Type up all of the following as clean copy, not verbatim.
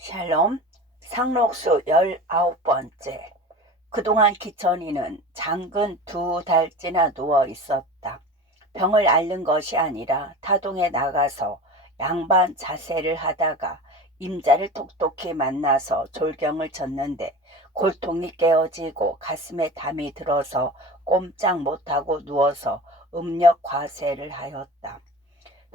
샬롬, 상록수 19번째. 그동안 기천이는 장근 2달째나 누워 있었다. 병을 앓는 것이 아니라 타동에 나가서 양반 자세를 하다가 임자를 똑똑히 만나서 졸경을 쳤는데 골통이 깨어지고 가슴에 담이 들어서 꼼짝 못하고 누워서 음력 과세를 하였다.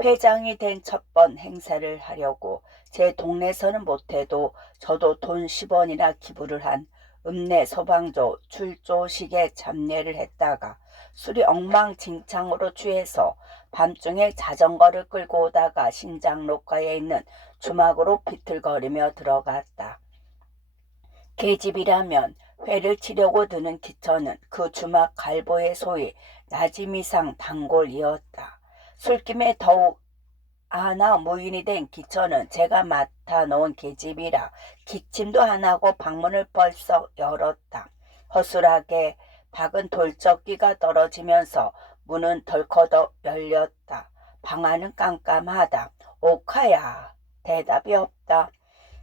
회장이 된 첫 번 행사를 하려고 제 동네에서는 못해도 저도 돈 10원이나 기부를 한 읍내 소방조 출조식에 참여를 했다가 술이 엉망진창으로 취해서 밤중에 자전거를 끌고 오다가 신장로가에 있는 주막으로 비틀거리며 들어갔다. 계집이라면 회를 치려고 드는 기천은 그 주막 갈보의 소위 나짐이상 단골이었다. 술김에 더욱 아나 무인이 된 기천은 제가 맡아놓은 계집이라 기침도 안 하고 방문을 벌써 열었다. 허술하게 박은 돌적기가 떨어지면서 문은 덜커덕 열렸다. 방 안은 깜깜하다. 오카야. 대답이 없다.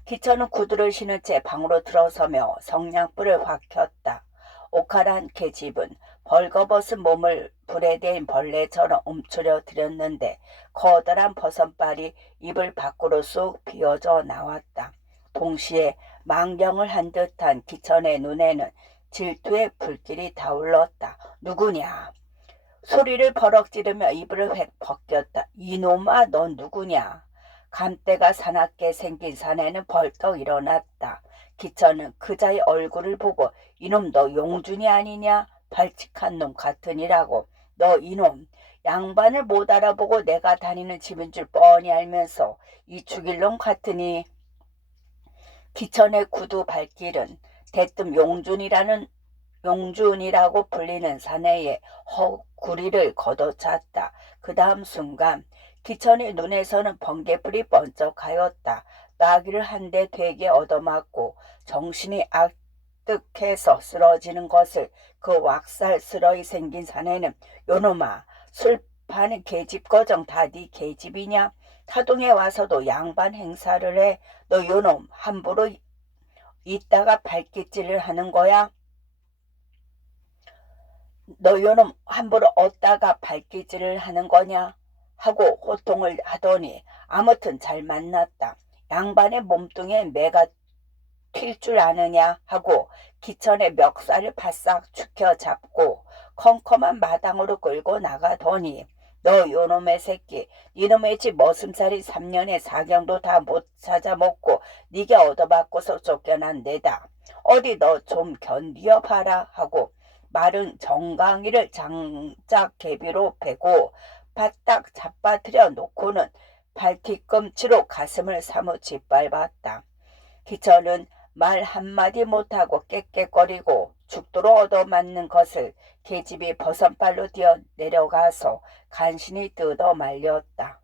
기천은 구두를 신은 채 방으로 들어서며 성냥불을 확 켰다. 오카란 계집은 벌거벗은 몸을 불에 대인 벌레처럼 움츠려 들였는데 커다란 버선발이 이불 밖으로 쑥 비어져 나왔다. 동시에 망경을 한 듯한 기천의 눈에는 질투의 불길이 타올랐다. 누구냐? 소리를 버럭 지르며 이불을 획 벗겼다. 이놈아, 넌 누구냐? 감대가 사납게 생긴 사내는 벌떡 일어났다. 기천은 그자의 얼굴을 보고 이놈 너 용준이 아니냐? 발칙한 놈 같으니라고. 너 이놈 양반을 못 알아보고 내가 다니는 집인 줄 뻔히 알면서 이 죽일 놈 같으니. 기천의 구두 발길은 대뜸 용준이라고 불리는 사내의 허구리를 걷어찼다. 그 다음 순간 기천의 눈에서는 번개불이 번쩍하였다. 따귀를 한 대 되게 얻어맞고 정신이 악득해서 쓰러지는 것을 그 왁살스러이 생긴 사내는 요놈아, 술 파는 계집거정 다 네 계집이냐? 타동에 와서도 양반 행사를 해. 너 요놈 함부로 있다가 발길질을 하는 거야? 너 요놈 함부로 얻다가 발길질을 하는 거냐? 하고 호통을 하더니 아무튼 잘 만났다. 양반의 몸뚱이에 매가 튈 줄 아느냐? 하고 기천의 멱살을 바싹 축혀 잡고 컴컴한 마당으로 끌고 나가더니 너 요놈의 새끼, 니놈의 집 머슴살이 3년에 사경도 다 못 찾아먹고 니게 얻어맞고서 쫓겨난 데다. 어디 너 좀 견디어 봐라 하고 마른 정강이를 장작개비로 베고 바딱 잡아들여 놓고는 발뒤꿈치로 가슴을 사뭇 짓밟았다. 기천은 말 한마디 못하고 깨깨거리고 죽도록 얻어맞는 것을 계집이 버선발로 뛰어 내려가서 간신히 뜯어 말렸다.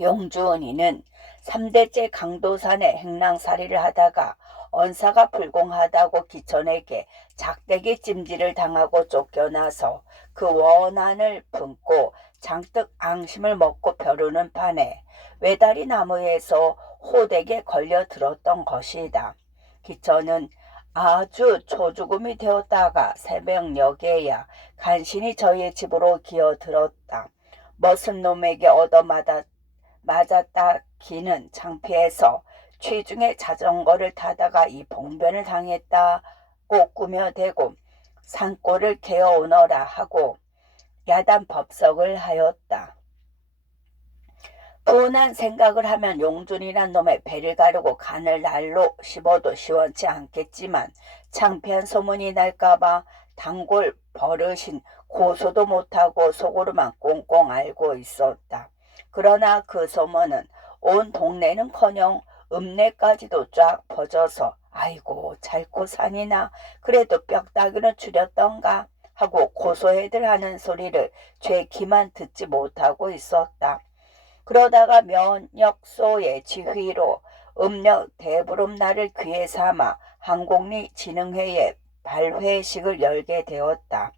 용주은이는 3대째 강도산에 행랑살이를 하다가 언사가 불공하다고 기천에게 작대기 찜질을 당하고 쫓겨나서 그 원한을 품고 장뜩 앙심을 먹고 벼르는 판에 외다리 나무에서 호되게 걸려 들었던 것이다. 기천은 아주 초죽음이 되었다가 새벽녘에야 간신히 저희의 집으로 기어들었다. 머슴 놈에게 맞았다 기는 창피해서 취중에 자전거를 타다가 이 봉변을 당했다고 꾸며대고 산골을 개어오너라 하고 야단 법석을 하였다. 분한 생각을 하면 용준이란 놈의 배를 가르고 간을 날로 씹어도 시원치 않겠지만 창피한 소문이 날까봐 단골 버릇인 고소도 못하고 속으로만 꽁꽁 알고 있었다. 그러나 그 소문은 온 동네는커녕 읍내까지도 쫙 퍼져서 아이고 잘고 사니나 그래도 뼈다귀는 줄였던가 하고 고소해들 하는 소리를 제 귀만 듣지 못하고 있었다. 그러다가 면역소의 지휘로 음력 대보름날을 귀에 삼아 항공리 진흥회의 발회식을 열게 되었다.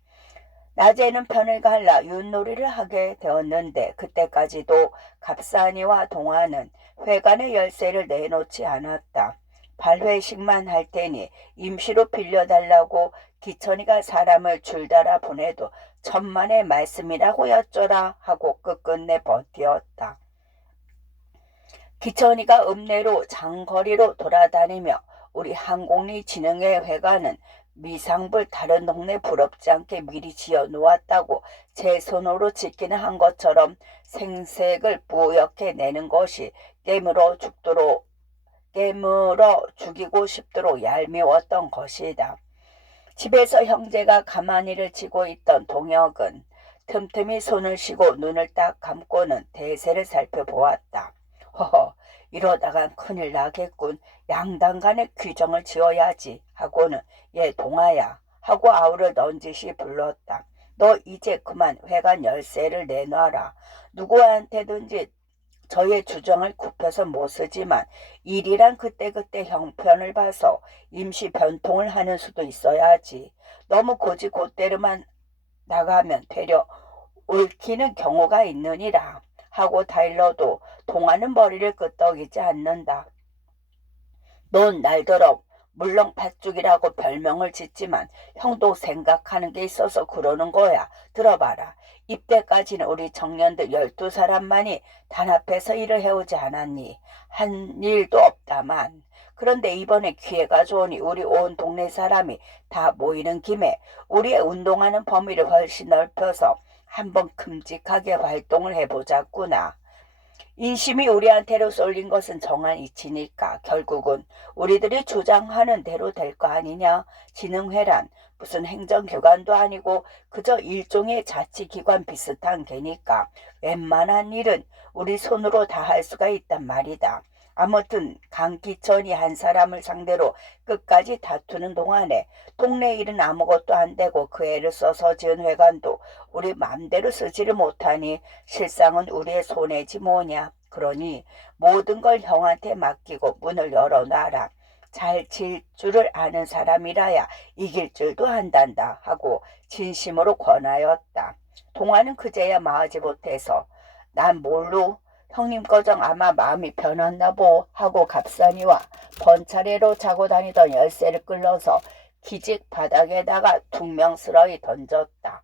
낮에는 편을 갈라 윷놀이를 하게 되었는데 그때까지도 갑산이와 동화는 회관의 열쇠를 내놓지 않았다. 발회식만 할 테니 임시로 빌려달라고 기천이가 사람을 줄달아 보내도 천만의 말씀이라고 여쭤라 하고 끝끝내 버티었다. 기천이가 읍내로 장거리로 돌아다니며 우리 항공리 진흥회 회관은 미상불 다른 동네 부럽지 않게 미리 지어 놓았다고 제 손으로 짓기는 한 것처럼 생색을 뿌옇게 내는 것이 깨물어 죽이고 싶도록 얄미웠던 것이다. 집에서 형제가 가마니를 치고 있던 동혁은 틈틈이 손을 쉬고 눈을 딱 감고는 대세를 살펴보았다. 허허, 이러다간 큰일 나겠군. 양당간에 규정을 지어야지 하고는 얘 동아야 하고 아우를 넌지시 불렀다. 너 이제 그만 회관 열쇠를 내놔라. 누구한테든지 저의 주정을 굽혀서 못 쓰지만 일이란 그때그때 형편을 봐서 임시 변통을 하는 수도 있어야지. 너무 곧대로만 나가면 되려 얽히는 경우가 있느니라 하고 다일러도 동화는 머리를 끄덕이지 않는다. 넌 날더러 물론 팥죽이라고 별명을 짓지만 형도 생각하는 게 있어서 그러는 거야. 들어봐라. 입대까지는 우리 청년들 12사람만이 단합해서 일을 해오지 않았니? 한 일도 없다만. 그런데 이번에 기회가 좋으니 우리 온 동네 사람이 다 모이는 김에 우리의 운동하는 범위를 훨씬 넓혀서 한번 큼직하게 활동을 해보자꾸나. 인심이 우리한테로 쏠린 것은 정한 이치니까 결국은 우리들이 주장하는 대로 될 거 아니냐. 진흥회란 무슨 행정기관도 아니고 그저 일종의 자치기관 비슷한 게니까 웬만한 일은 우리 손으로 다 할 수가 있단 말이다. 아무튼 강기천이 한 사람을 상대로 끝까지 다투는 동안에 동네 일은 아무것도 안 되고 그 애를 써서 지은 회관도 우리 맘대로 쓰지를 못하니 실상은 우리의 손해지 뭐냐. 그러니 모든 걸 형한테 맡기고 문을 열어놔라. 잘 질 줄을 아는 사람이라야 이길 줄도 안단다 하고 진심으로 권하였다. 동화는 그제야 마하지 못해서 난 뭘로 형님 거정 아마 마음이 변했나 보 하고 갑산이와 번차례로 자고 다니던 열쇠를 끌어서 기직 바닥에다가 퉁명스러이 던졌다.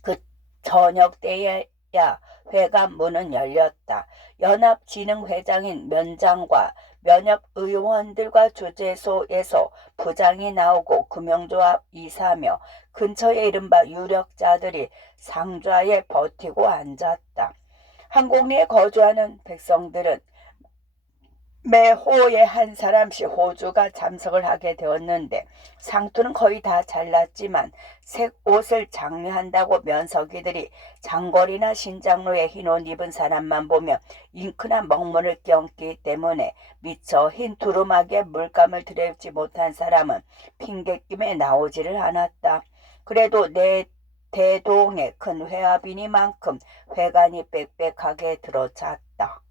그 저녁 때에야 회관 문은 열렸다. 연합진흥회장인 면장과 면협 의원들과 주재소에서 부장이 나오고 금융조합 이사며 근처의 이른바 유력자들이 상좌에 버티고 앉았다. 항공리에 거주하는 백성들은 매 호에 한 사람씩 호주가 참석을 하게 되었는데 상투는 거의 다 잘랐지만 색 옷을 장려한다고 면석이들이 장거리나 신장로에 흰 옷 입은 사람만 보면 잉크나 먹물을 껴안기 때문에 미처 흰 두루마기에 물감을 들여입지 못한 사람은 핑곗김에 나오지를 않았다. 그래도 내 대동의 큰 회합이니만큼 회관이 빽빽하게 들어찼다.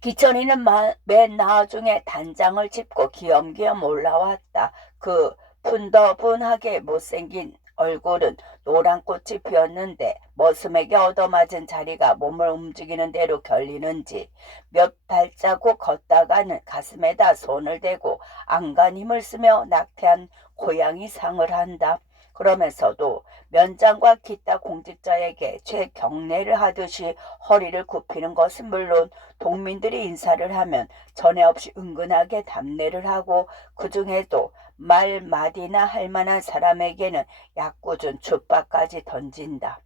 기천이는 맨 나중에 단장을 짚고 귀염귀염 올라왔다. 그 푼더분하게 못생긴 얼굴은 노란 꽃이 피었는데 머슴에게 얻어맞은 자리가 몸을 움직이는 대로 결리는지 몇 발자국 걷다가는 가슴에다 손을 대고 안간 힘을 쓰며 낙태한 고양이 상을 한다. 그러면서도 면장과 기타 공직자에게 최경례를 하듯이 허리를 굽히는 것은 물론 동민들이 인사를 하면 전에 없이 은근하게 답례를 하고 그 중에도 말마디나 할 만한 사람에게는 약구준 쭈빠까지 던진다.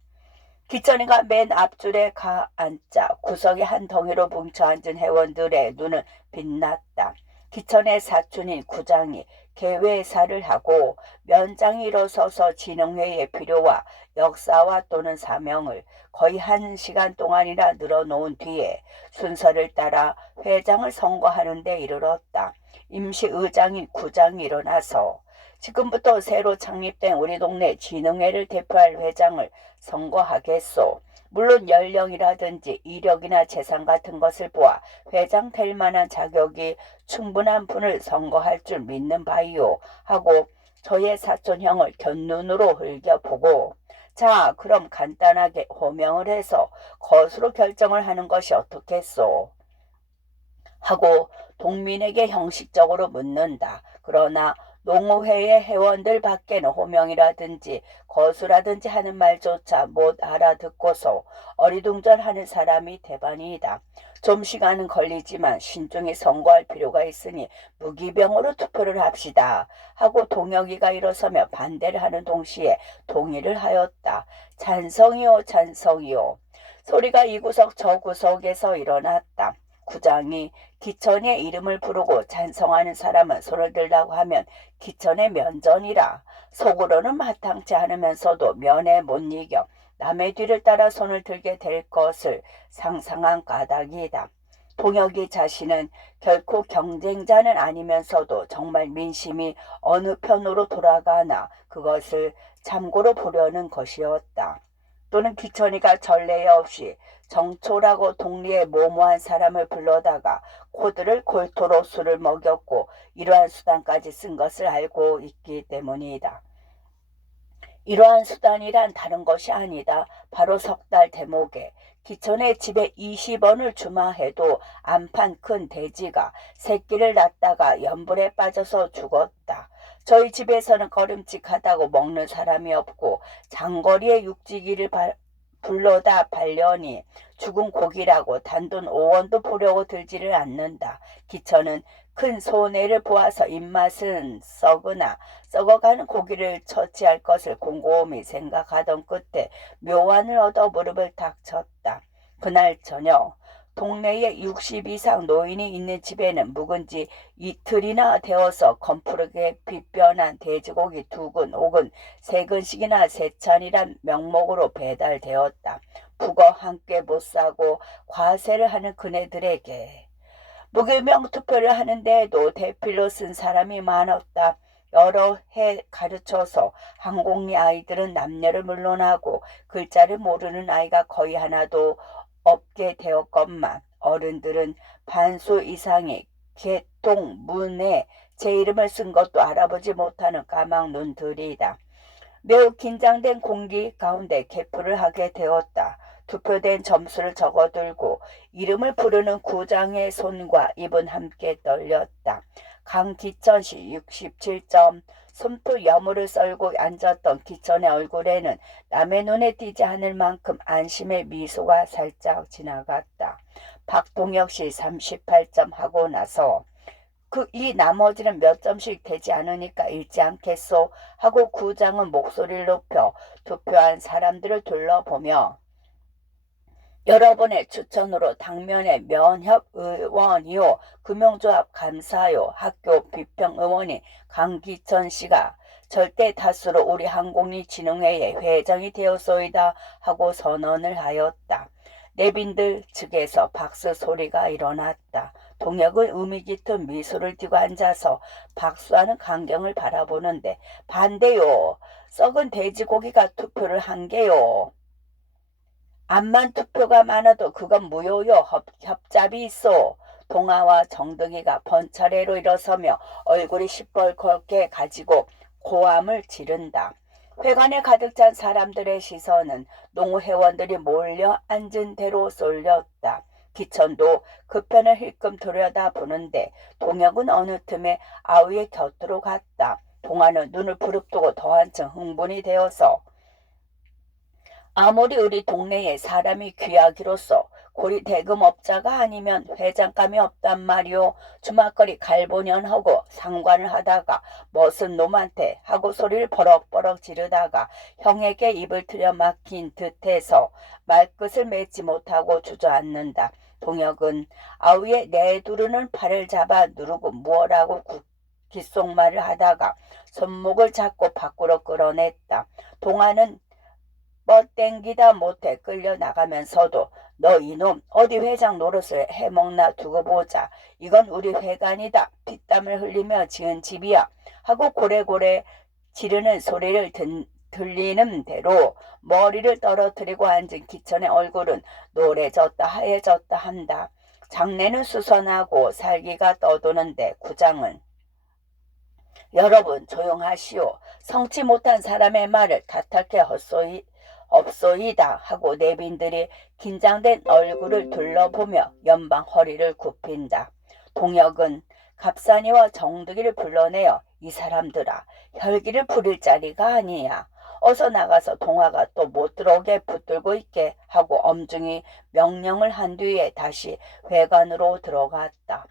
기천이가 맨 앞줄에 가 앉자 구석에 한 덩이로 뭉쳐앉은 회원들의 눈은 빛났다. 기천의 사촌인 구장이 개회사를 하고 면장이 일어서서 진흥회의 필요와 역사와 또는 사명을 거의 1시간 동안이나 늘어놓은 뒤에 순서를 따라 회장을 선거하는 데 이르렀다. 임시의장인 구장이 일어나서 지금부터 새로 창립된 우리 동네 진흥회를 대표할 회장을 선거하겠소. 물론 연령이라든지 이력이나 재산 같은 것을 보아 회장 될 만한 자격이 충분한 분을 선거할 줄 믿는 바이오 하고 저의 사촌형을 곁눈으로 흘겨보고 자, 그럼 간단하게 호명을 해서 것으로 결정을 하는 것이 어떻겠소? 하고 동민에게 형식적으로 묻는다. 그러나 농우회의 회원들 밖에는 호명이라든지 거수라든지 하는 말조차 못 알아듣고서 어리둥절하는 사람이 대반이다. 좀 시간은 걸리지만 신중히 선고할 필요가 있으니 무기병으로 투표를 합시다. 하고 동혁이가 일어서며 반대를 하는 동시에 동의를 하였다. 찬성이요, 찬성이요. 소리가 이 구석 저 구석에서 일어났다. 구장이 기천의 이름을 부르고 찬성하는 사람은 손을 들라고 하면 기천의 면전이라. 속으로는 마땅치 않으면서도 면에 못 이겨 남의 뒤를 따라 손을 들게 될 것을 상상한 까닭이다. 동혁이 자신은 결코 경쟁자는 아니면서도 정말 민심이 어느 편으로 돌아가나 그것을 참고로 보려는 것이었다. 또는 기천이가 전례 없이 정초라고 동리에 모모한 사람을 불러다가 코드를 골토로 술을 먹였고 이러한 수단까지 쓴 것을 알고 있기 때문이다. 이러한 수단이란 다른 것이 아니다. 바로 석 달 대목에 기천의 집에 20원을 주마해도 안판 큰 돼지가 새끼를 낳다가 연불에 빠져서 죽었다. 저희 집에서는 꺼림칙하다고 먹는 사람이 없고 장거리에 육지기를 불러다 발려니 죽은 고기라고 단돈 5원도 보려고 들지를 않는다. 기천은 큰 손해를 보아서 입맛은 썩어가는 고기를 처치할 것을 곰곰이 생각하던 끝에 묘안을 얻어 무릎을 탁 쳤다. 그날 저녁 동네에 60 이상 노인이 있는 집에는 묵은 지 이틀이나 되어서 검푸르게 빛변한 돼지고기 2근 혹은 3근씩이나 세찬이란 명목으로 배달되었다. 북어 한 꽤 못 사고 과세를 하는 그네들에게 무기명 투표를 하는데도 대필로 쓴 사람이 많았다. 여러 해 가르쳐서 항공리 아이들은 남녀를 물론하고 글자를 모르는 아이가 거의 하나도 없게 되었건만 어른들은 반수 이상이 개통 문에 제 이름을 쓴 것도 알아보지 못하는 까막 눈들이다. 매우 긴장된 공기 가운데 개표를 하게 되었다. 투표된 점수를 적어들고 이름을 부르는 구장의 손과 입은 함께 떨렸다. 강기천씨 67점. 숨도 여물을 썰고 앉았던 기천의 얼굴에는 남의 눈에 띄지 않을 만큼 안심의 미소가 살짝 지나갔다. 박동혁씨 38점 하고 나서 이 나머지는 몇 점씩 되지 않으니까 읽지 않겠소? 하고 구장은 목소리를 높여 투표한 사람들을 둘러보며 여러분의 추천으로 당면의 면협의원이요 금융조합 감사요 학교 비평의원인 강기천 씨가 절대 다수로 우리 항공리진흥회의 회장이 되었소이다 하고 선언을 하였다. 내빈들 측에서 박수 소리가 일어났다. 동혁은 의미 짙은 미소를 띠고 앉아서 박수하는 광경을 바라보는데 반대요. 썩은 돼지고기가 투표를 한 게요. 암만 투표가 많아도 그건 무효요. 협잡이 있어. 동아와 정등이가 번차례로 일어서며 얼굴이 시뻘겋게 가지고 고함을 지른다. 회관에 가득 찬 사람들의 시선은 농회원들이 몰려 앉은 대로 쏠렸다. 기천도 그 편을 힐끔 들여다보는데 동혁은 어느 틈에 아우의 곁으로 갔다. 동아는 눈을 부릅뜨고 더 한층 흥분이 되어서 아무리 우리 동네에 사람이 귀하기로서 고리 대금업자가 아니면 회장감이 없단 말이오. 주막거리 갈보년하고 상관을 하다가 멋은 놈한테 하고 소리를 버럭버럭 지르다가 형에게 입을 틀려 막힌 듯해서 말끝을 맺지 못하고 주저앉는다. 동혁은 아우의 내두르는 팔을 잡아 누르고 무엇라고 귓속말을 하다가 손목을 잡고 밖으로 끌어냈다. 동아는 뻗땡기다 못해 끌려나가면서도 너 이놈 어디 회장 노릇을 해먹나 두고 보자. 이건 우리 회관이다. 피땀을 흘리며 지은 집이야. 하고 고래고래 지르는 소리를 들리는 대로 머리를 떨어뜨리고 앉은 기천의 얼굴은 노래졌다 하얘졌다 한다. 장내는 수선하고 살기가 떠도는데 구장은 여러분 조용하시오. 성치 못한 사람의 말을 탓할 게 없소이다 하고 내빈들이 긴장된 얼굴을 둘러보며 연방 허리를 굽힌다. 동혁은 갑산이와 정득이를 불러내어 이 사람들아 혈기를 부릴 자리가 아니야. 어서 나가서 동화가 또 못 들어오게 붙들고 있게 하고 엄중히 명령을 한 뒤에 다시 회관으로 들어갔다.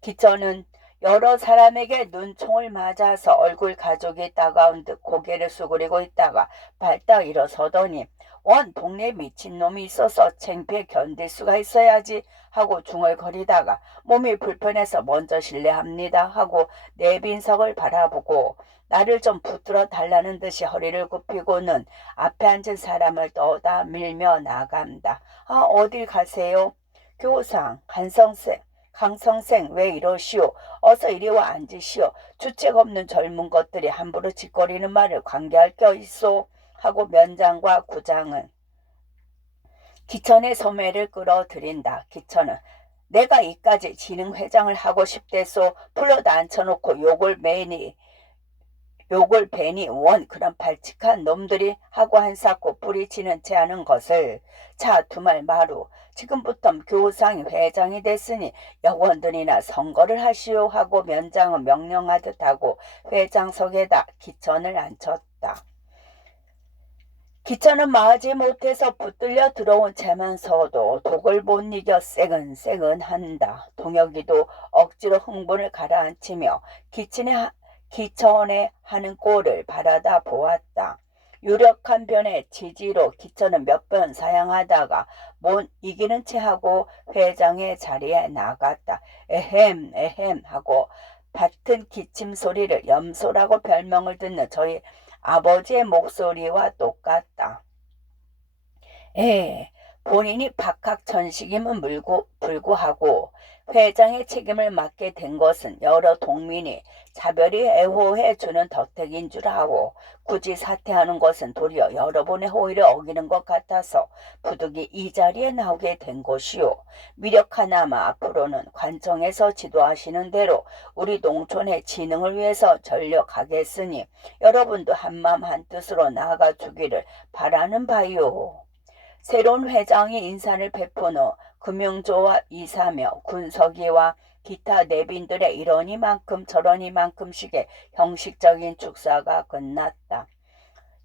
기천은 여러 사람에게 눈총을 맞아서 얼굴 가죽이 따가운 듯 고개를 수그리고 있다가 발딱 일어서더니 원 동네 미친놈이 있어서 창피해 견딜 수가 있어야지 하고 중얼거리다가 몸이 불편해서 먼저 실례합니다 하고 내빈석을 바라보고 나를 좀 붙들어 달라는 듯이 허리를 굽히고는 앞에 앉은 사람을 떠다 밀며 나간다. 아 어딜 가세요? 교상 한성생 강성생 왜 이러시오? 어서 이리 와 앉으시오. 주책 없는 젊은 것들이 함부로 짓거리는 말을 관계할 겨 있소? 하고 면장과 구장은 기천의 소매를 끌어들인다. 기천은 내가 이까지 진흥회장을 하고 싶대소. 불러다 앉혀놓고 욕을 베니 원 그런 발칙한 놈들이 하고 한사코 뿌리치는 채 하는 것을 자 두말 마루 지금부터 교상이 회장이 됐으니 여원들이나 선거를 하시오 하고 면장은 명령하듯 하고 회장석에다 기천을 앉혔다. 기천은 마하지 못해서 붙들려 들어온 채만 서도 독을 못 이겨 새근새근한다. 동혁이도 억지로 흥분을 가라앉히며 기천에 하는 꼴을 바라다 보았다. 유력한 변의 지지로 기천은 몇 번 사양하다가 못 이기는 채 하고 회장의 자리에 나갔다. 에헴 에헴 하고 밭은 기침 소리를 염소라고 별명을 듣는 저희 아버지의 목소리와 똑같다. 본인이 박학천식임은 불구하고 회장의 책임을 맡게 된 것은 여러 동민이 차별이 애호해 주는 덕택인 줄 아고 굳이 사퇴하는 것은 도리어 여러분의 호의를 어기는 것 같아서 부득이 이 자리에 나오게 된 것이요. 미력 하나마 앞으로는 관청에서 지도하시는 대로 우리 농촌의 진흥을 위해서 전력하겠으니 여러분도 한마음 한뜻으로 나아가 주기를 바라는 바요. 새로운 회장이 인사를 베푼 후 금융조와 이사며 군서기와 기타 내빈들의 이러니만큼 저러니만큼씩의 형식적인 축사가 끝났다.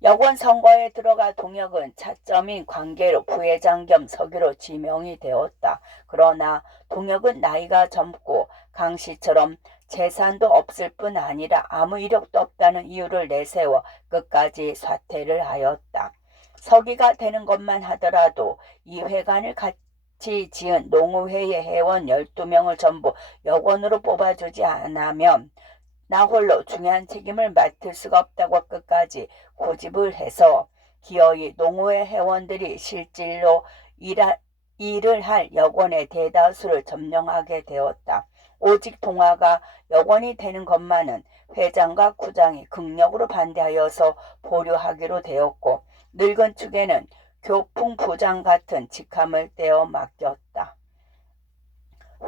여권 선거에 들어가 동혁은 차점인 관계로 부회장 겸 서기로 지명이 되었다. 그러나 동혁은 나이가 젊고 강씨처럼 재산도 없을 뿐 아니라 아무 이력도 없다는 이유를 내세워 끝까지 사퇴를 하였다. 서기가 되는 것만 하더라도 이 회관을 같이 지은 농우회의 회원 12명을 전부 여권으로 뽑아주지 않으면 나 홀로 중요한 책임을 맡을 수가 없다고 끝까지 고집을 해서 기어이 농우회 회원들이 실질로 일을 할 여권의 대다수를 점령하게 되었다. 오직 동화가 여권이 되는 것만은 회장과 구장이 극력으로 반대하여서 보류하기로 되었고 늙은 축에는 교풍 부장 같은 직함을 떼어 맡겼다.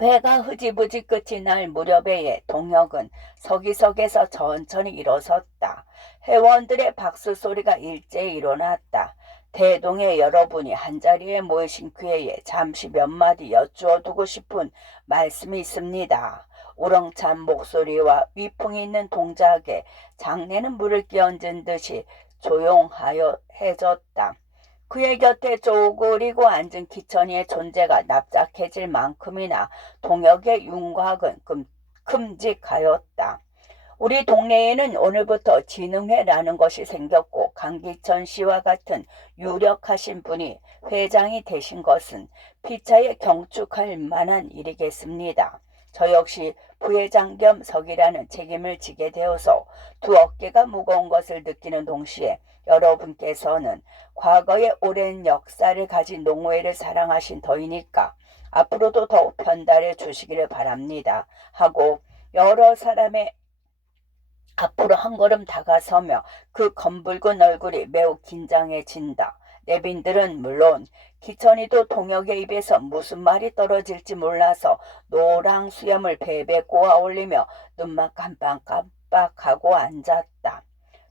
회가 흐지부지 끝이 날 무렵에 동혁은 서기석에서 천천히 일어섰다. 회원들의 박수 소리가 일제히 일어났다. 대동의 여러분이 한자리에 모이신 기회에 잠시 몇 마디 여쭈어두고 싶은 말씀이 있습니다. 우렁찬 목소리와 위풍이 있는 동작에 장내는 물을 끼얹은 듯이 조용하여 해졌다. 그의 곁에 쪼그리고 앉은 기천이의 존재가 납작해질 만큼이나 동혁의 윤곽은 큼직하였다. 우리 동네에는 오늘부터 진흥회라는 것이 생겼고 강기천 씨와 같은 유력하신 분이 회장이 되신 것은 피차에 경축할 만한 일이겠습니다. 저 역시 부회장 겸 서기라는 책임을 지게 되어서 두 어깨가 무거운 것을 느끼는 동시에 여러분께서는 과거의 오랜 역사를 가진 농우회를 사랑하신 터이니까 앞으로도 더욱 편달해 주시기를 바랍니다. 하고 여러 사람의 앞으로 한 걸음 다가서며 그 검붉은 얼굴이 매우 긴장해진다. 내빈들은 물론 기천이도 동혁의 입에서 무슨 말이 떨어질지 몰라서 노랑 수염을 베베 꼬아 올리며 눈만 깜빡깜빡하고 앉았다.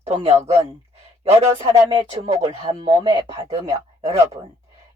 동혁은 여러 사람의 주목을 한 몸에 받으며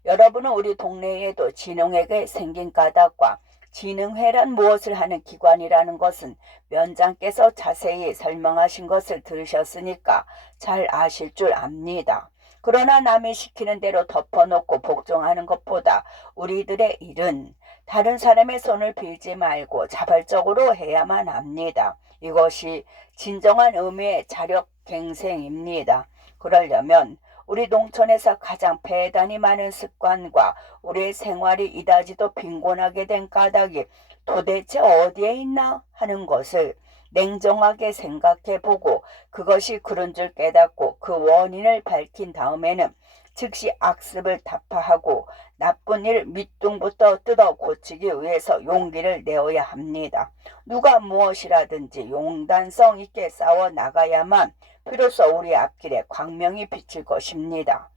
여러분은 우리 동네에도 진흥회가 생긴 까닭과 진흥회란 무엇을 하는 기관이라는 것은 위원장께서 자세히 설명하신 것을 들으셨으니까 잘 아실 줄 압니다. 그러나 남이 시키는 대로 덮어놓고 복종하는 것보다 우리들의 일은 다른 사람의 손을 빌지 말고 자발적으로 해야만 합니다. 이것이 진정한 의미의 자력갱생입니다. 그러려면 우리 농촌에서 가장 배단이 많은 습관과 우리의 생활이 이다지도 빈곤하게 된 까닭이 도대체 어디에 있나 하는 것을 냉정하게 생각해보고 그것이 그런 줄 깨닫고 그 원인을 밝힌 다음에는 즉시 악습을 타파하고 나쁜 일 밑둥부터 뜯어 고치기 위해서 용기를 내어야 합니다. 누가 무엇이라든지 용단성 있게 싸워 나가야만 비로소 우리 앞길에 광명이 비칠 것입니다.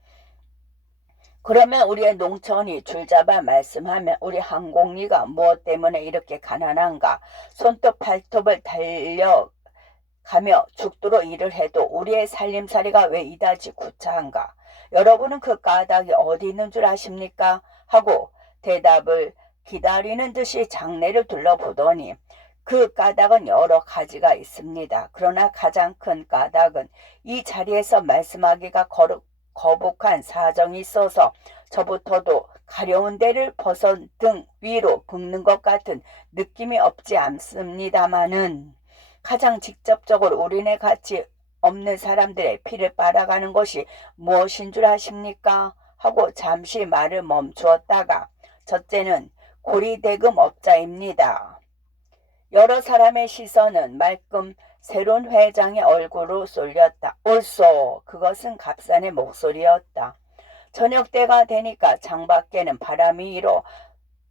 그러면 우리의 농촌이 줄잡아 말씀하면 우리 한곡리가 무엇 때문에 이렇게 가난한가? 손톱 발톱을 달려가며 죽도록 일을 해도 우리의 살림살이가 왜 이다지 구차한가? 여러분은 그 까닭이 어디 있는 줄 아십니까? 하고 대답을 기다리는 듯이 장내를 둘러보더니 그 까닭은 여러 가지가 있습니다. 그러나 가장 큰 까닭은 이 자리에서 말씀하기가 거북한 사정이 있어서 저부터도 가려운 데를 벗은 등 위로 붓는 것 같은 느낌이 없지 않습니다마는 가장 직접적으로 우리네 같이 없는 사람들의 피를 빨아가는 것이 무엇인 줄 아십니까? 하고 잠시 말을 멈추었다가 첫째는 고리대금 업자입니다. 여러 사람의 시선은 말끔 새로운 회장의 얼굴로 쏠렸다. 옳소. 그것은 갑산의 목소리였다. 저녁 때가 되니까 창밖에는 바람이 일어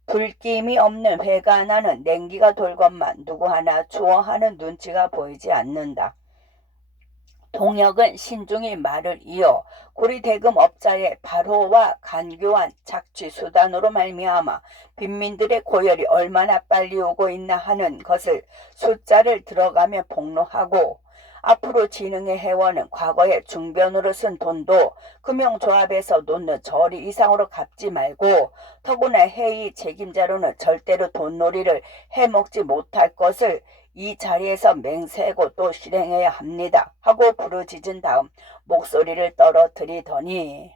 불김이 없는 회가 나는 냉기가 돌건만 누구 하나 주어하는 눈치가 보이지 않는다. 동혁은 신중히 말을 이어 고리대금 업자의 발호와 간교한 착취 수단으로 말미암아 빈민들의 고열이 얼마나 빨리 오고 있나 하는 것을 숫자를 들어가며 폭로하고 앞으로 진흥의 회원은 과거에 중변으로 쓴 돈도 금융조합에서 놓는 저리 이상으로 갚지 말고 더구나 회의 책임자로는 절대로 돈놀이를 해먹지 못할 것을 이 자리에서 맹세하고 또 실행해야 합니다. 하고 부르짖은 다음 목소리를 떨어뜨리더니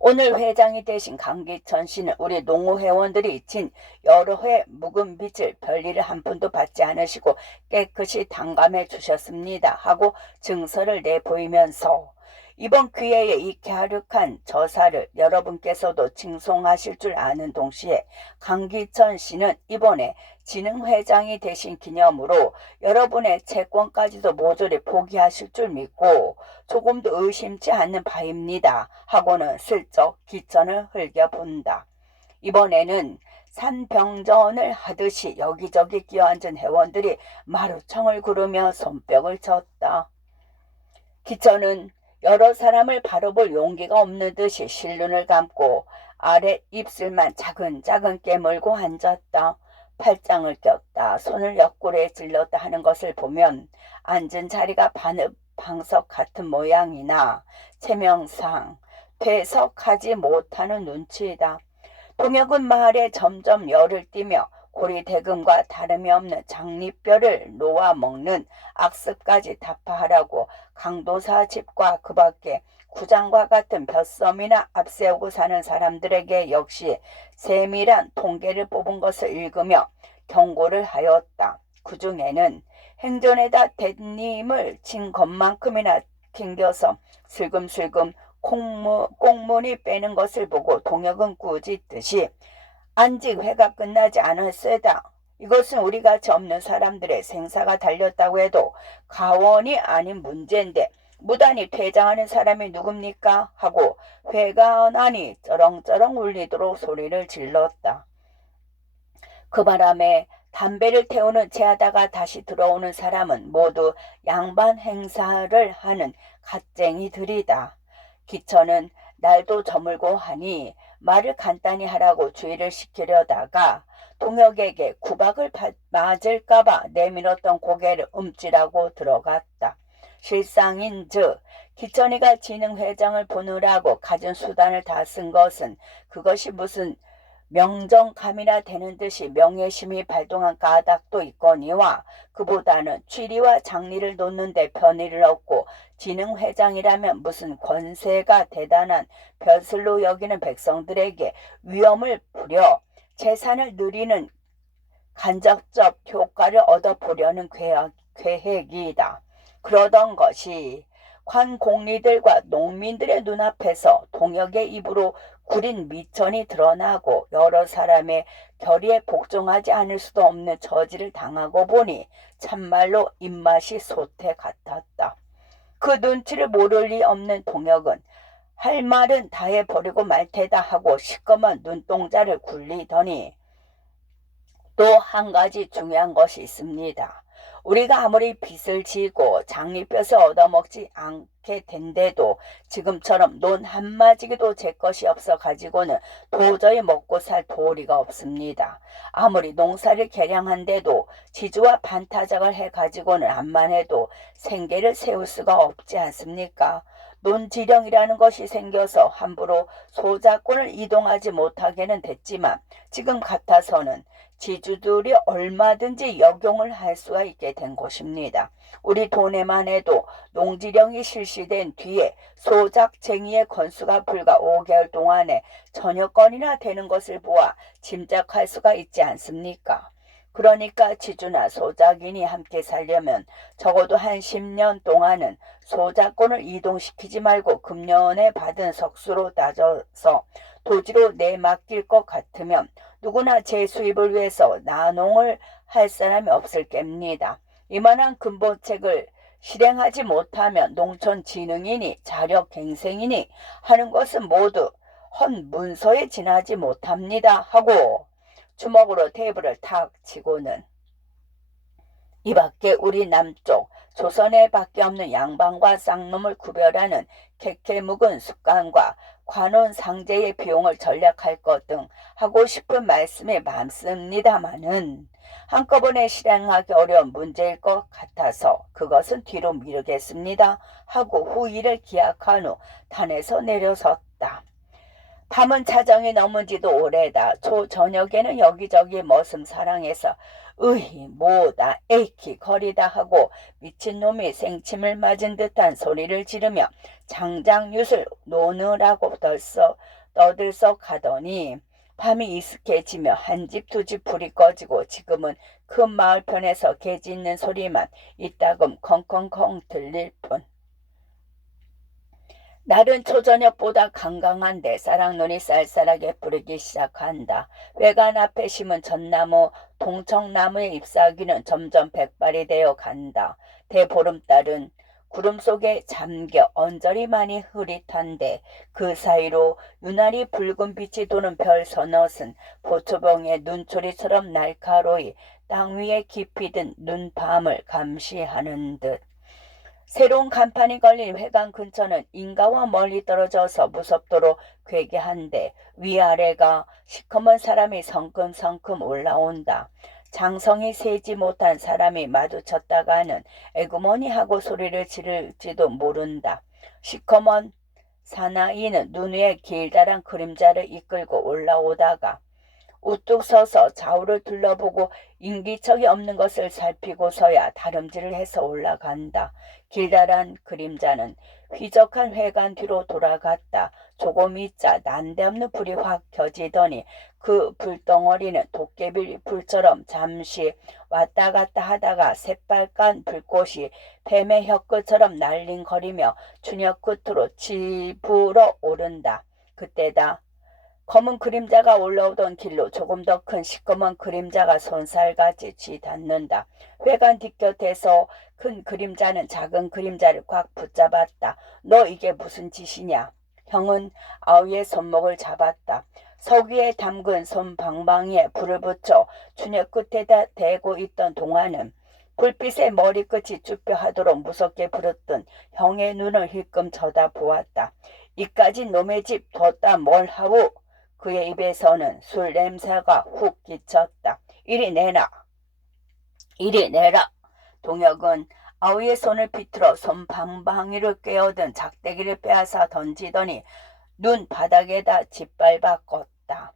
오늘 회장이 되신 강기천 씨는 우리 농후회원들이 진 여러 해 묵은 빚을 별일을 한 푼도 받지 않으시고 깨끗이 탕감해 주셨습니다. 하고 증서를 내보이면서 이번 기회에 이 갸륵한 저사를 여러분께서도 칭송하실 줄 아는 동시에 강기천 씨는 이번에 진흥회장이 되신 기념으로 여러분의 채권까지도 모조리 포기하실 줄 믿고 조금도 의심치 않는 바입니다. 하고는 슬쩍 기천을 흘겨본다. 이번에는 산병전을 하듯이 여기저기 끼어앉은 회원들이 마루청을 구르며 손뼉을 쳤다. 기천은 여러 사람을 바라볼 용기가 없는 듯이 실눈을 감고 아래 입술만 차근차근 깨물고 앉았다. 팔짱을 꼈다. 손을 옆구리에 찔렀다 하는 것을 보면 앉은 자리가 방석 같은 모양이나 체명상 퇴석하지 못하는 눈치이다. 동혁은 마을에 점점 열을 띠며 고리대금과 다름이 없는 장리뼈를 놓아먹는 악습까지 타파하라고 강도사 집과 그 밖에 구장과 같은 벼섬이나 앞세우고 사는 사람들에게 역시 세밀한 통계를 뽑은 것을 읽으며 경고를 하였다. 그 중에는 행전에다 대님을 친 것만큼이나 캥겨서 슬금슬금 꽁무니 빼는 것을 보고 동혁은 꾸짖듯이 안직 회가 끝나지 않았으다. 이것은 우리같이 없는 사람들의 생사가 달렸다고 해도 가원이 아닌 문제인데 무단히 퇴장하는 사람이 누굽니까? 하고 회관안이 쩌렁쩌렁 울리도록 소리를 질렀다. 그 바람에 담배를 태우는 채하다가 다시 들어오는 사람은 모두 양반 행사를 하는 갓쟁이들이다. 기천은 날도 저물고 하니 말을 간단히 하라고 주의를 시키려다가 동혁에게 구박을 맞을까봐 내밀었던 고개를 움찔하고 들어갔다. 실상인즉 기천이가 진흥회장을 보느라고 가진 수단을 다 쓴 것은 그것이 무슨 명정감이나 되는 듯이 명예심이 발동한 까닭도 있거니와 그보다는 취리와 장리를 놓는데 편의를 얻고 진흥회장이라면 무슨 권세가 대단한 벼슬로 여기는 백성들에게 위엄을 부려 재산을 누리는 간접적 효과를 얻어보려는 계획이다. 그러던 것이 관공리들과 농민들의 눈앞에서 동역의 입으로 구린 미천이 드러나고 여러 사람의 결의에 복종하지 않을 수도 없는 처지를 당하고 보니 참말로 입맛이 솥에 같았다. 그 눈치를 모를 리 없는 동역은 할 말은 다 해버리고 말 테다 하고 시꺼먼 눈동자를 굴리더니 또 한 가지 중요한 것이 있습니다. 우리가 아무리 빚을 지고 장리볕을 얻어먹지 않게 된데도 지금처럼 논 한마지기도 제 것이 없어 가지고는 도저히 먹고 살 도리가 없습니다. 아무리 농사를 개량한데도 지주와 반타작을 해가지고는 암만 해도 생계를 세울 수가 없지 않습니까? 논지령이라는 것이 생겨서 함부로 소작권을 이동하지 못하게는 됐지만 지금 같아서는 지주들이 얼마든지 역용을 할 수가 있게 된 것입니다. 우리 동네만 해도 농지령이 실시된 뒤에 소작쟁이의 건수가 불과 5개월 동안에 천여 건이나 되는 것을 보아 짐작할 수가 있지 않습니까? 그러니까 지주나 소작인이 함께 살려면 적어도 한 10년 동안은 소작권을 이동시키지 말고 금년에 받은 석수로 따져서 도지로 내맡길 것 같으면 누구나 제 수입을 위해서 나농을 할 사람이 없을 겁니다. 이만한 근본책을 실행하지 못하면 농촌진흥이니 자력갱생이니 하는 것은 모두 헛문서에 지나지 못합니다 하고 주먹으로 테이블을 탁 치고는 이 밖에 우리 남쪽 조선에 밖에 없는 양반과 쌍놈을 구별하는 캐캐묵은 습관과 관원 상제의 비용을 전략할 것 등 하고 싶은 말씀이 많습니다마는 한꺼번에 실행하기 어려운 문제일 것 같아서 그것은 뒤로 미루겠습니다 하고 후일을 기약한 후 탄에서 내려섰다. 밤은 자정이 넘은 지도 오래다. 초저녁에는 여기저기 머슴 사랑해서 으히 뭐다 에이키 거리다 하고 미친놈이 생침을 맞은 듯한 소리를 지르며 장장윷을 노느라고 떠들썩하더니 밤이 이슥해지며 한 집 두 집 불이 꺼지고 지금은 큰 마을편에서 개 짖는 소리만 이따금 컹컹컹 들릴 뿐. 날은 초저녁보다 강강한 대사랑눈이 쌀쌀하게 뿌리기 시작한다. 외관 앞에 심은 전나무, 동청나무의 잎사귀는 점점 백발이 되어 간다. 대보름달은 구름 속에 잠겨 언저리 많이 흐릿한데 그 사이로 유난히 붉은 빛이 도는 별 서넛은 보초봉의 눈초리처럼 날카로이 땅 위에 깊이 든 눈밤을 감시하는 듯. 새로운 간판이 걸린 회관 근처는 인가와 멀리 떨어져서 무섭도록 괴괴한데 위아래가 시커먼 사람이 성큼성큼 올라온다. 장성이 세지 못한 사람이 마주쳤다가는 에구머니 하고 소리를 지를지도 모른다. 시커먼 사나이는 눈 위에 길다란 그림자를 이끌고 올라오다가 우뚝 서서 좌우를 둘러보고 인기척이 없는 것을 살피고서야 다름질을 해서 올라간다. 길다란 그림자는 휘적한 회관 뒤로 돌아갔다. 조금 있자 난데없는 불이 확 켜지더니 그 불덩어리는 도깨비 불처럼 잠시 왔다 갔다 하다가 새빨간 불꽃이 뱀의 혀끝처럼 날링거리며 추녀 끝으로 치불어 오른다. 그때다. 검은 그림자가 올라오던 길로 조금 더 큰 시꺼먼 그림자가 손살같이 쥐닿는다. 회관 뒷곁에서 큰 그림자는 작은 그림자를 꽉 붙잡았다. 너 이게 무슨 짓이냐? 형은 아우의 손목을 잡았다. 서기에 담근 손 방망이에 불을 붙여 추녀 끝에다 대고 있던 동안은 불빛에 머리끝이 쭈뼛하도록 무섭게 부르던 형의 눈을 힐끔 쳐다보았다. 이까진 놈의 집 뒀다 뭘 하오? 그의 입에서는 술 냄새가 훅 끼쳤다. 이리 내놔. 이리 내라. 동혁은 아우의 손을 비틀어 손방망이를 꿰어든 작대기를 빼앗아 던지더니 눈 바닥에다 짓밟아 껐다.